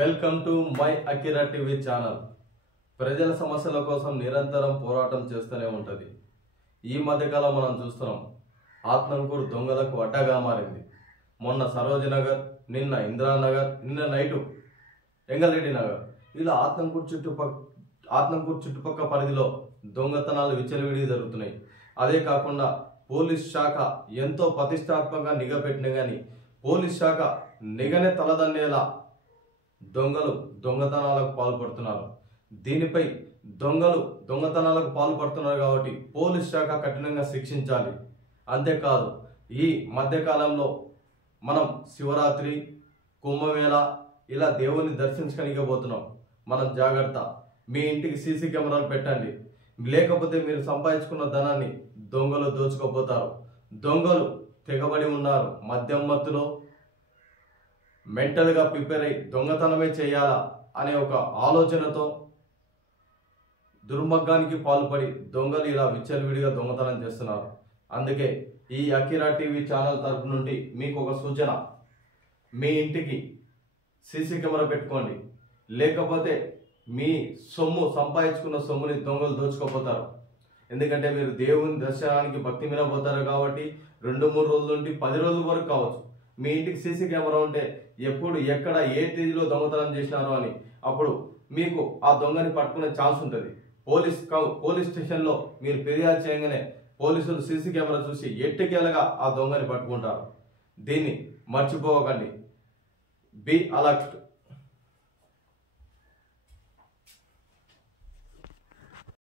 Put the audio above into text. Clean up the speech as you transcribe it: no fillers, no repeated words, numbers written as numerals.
Welcome to my Akira TV ఛానల్. ప్రజల సమస్యల కోసం నిరంతరం పోరాటం చేస్తూనే ఉంటుంది. ఈ మధ్యకాలం మనం చూస్తున్నాం, ఆత్మకూరు దొంగలకు అడ్డగా మారింది. మొన్న సరోజనగర్, నిన్న ఇందిరానగర్, నిన్న నైటు ఎంగల్రెడ్డి నగర్, ఇలా ఆత్మకూరు చుట్టుపక్కల పరిధిలో దొంగతనాలు విచ్చలవిడిగా జరుగుతున్నాయి. అదే కాకుండా పోలీస్ శాఖ ఎంతో ప్రతిష్టాత్మకంగా నిఘా పెట్టినా కానీ పోలీస్ శాఖ నిఘనే తలదన్నేలా దొంగలు దొంగతనాలకు పాల్పడుతున్నారు. దీనిపై దొంగలు దొంగతనాలకు పాల్పడుతున్నారు కాబట్టి పోలీస్ శాఖ కఠినంగా శిక్షించాలి. అంతేకాదు, ఈ మధ్యకాలంలో మనం శివరాత్రి, కుంభమేళ ఇలా దేవుని దర్శించడానికి పోతున్నాం. మనం జాగ్రత్త. మీ ఇంటికి సీసీ కెమెరాలు పెట్టండి, లేకపోతే మీరు సంపాదించుకున్న ధనాన్ని దొంగలు దోచుకోపోతారు. దొంగలు తెగబడి ఉన్నారు. మద్యం మత్తులో మెంటల్గా ప్రిపేర్ అయి దొంగతనమే చేయాలా అనే ఒక ఆలోచనతో దుర్మార్గానికి పాల్పడి దొంగలు ఇలా విచ్చలవిడిగా దొంగతనం చేస్తున్నారు. అందుకే ఈ అకిరా టీవీ ఛానల్ తరపు నుండి మీకు ఒక సూచన: మీ ఇంటికి సీసీ కెమెరా పెట్టుకోండి, లేకపోతే మీ సొమ్ము, సంపాదించుకున్న సొమ్ముని దొంగలు దోచుకోపోతారు. ఎందుకంటే మీరు దేవుని దర్శనానికి భక్తి మీద పోతారు కాబట్టి 2-3 రోజుల నుండి 10 రోజుల వరకు కావచ్చు. మీ ఇంటికి సీసీ కెమెరా ఉంటే ఎప్పుడు, ఎక్కడ, ఏ తేదీలో దొంగతనం చేసినారో అని అప్పుడు మీకు ఆ దొంగని పట్టుకునే ఛాన్స్ ఉంటుంది. పోలీస్ స్టేషన్లో మీరు ఫిర్యాదు చేయగానే పోలీసులు సీసీ కెమెరా చూసి ఎట్టకేలగా ఆ దొంగని పట్టుకుంటారు. దీన్ని మర్చిపోకండి. Be alert.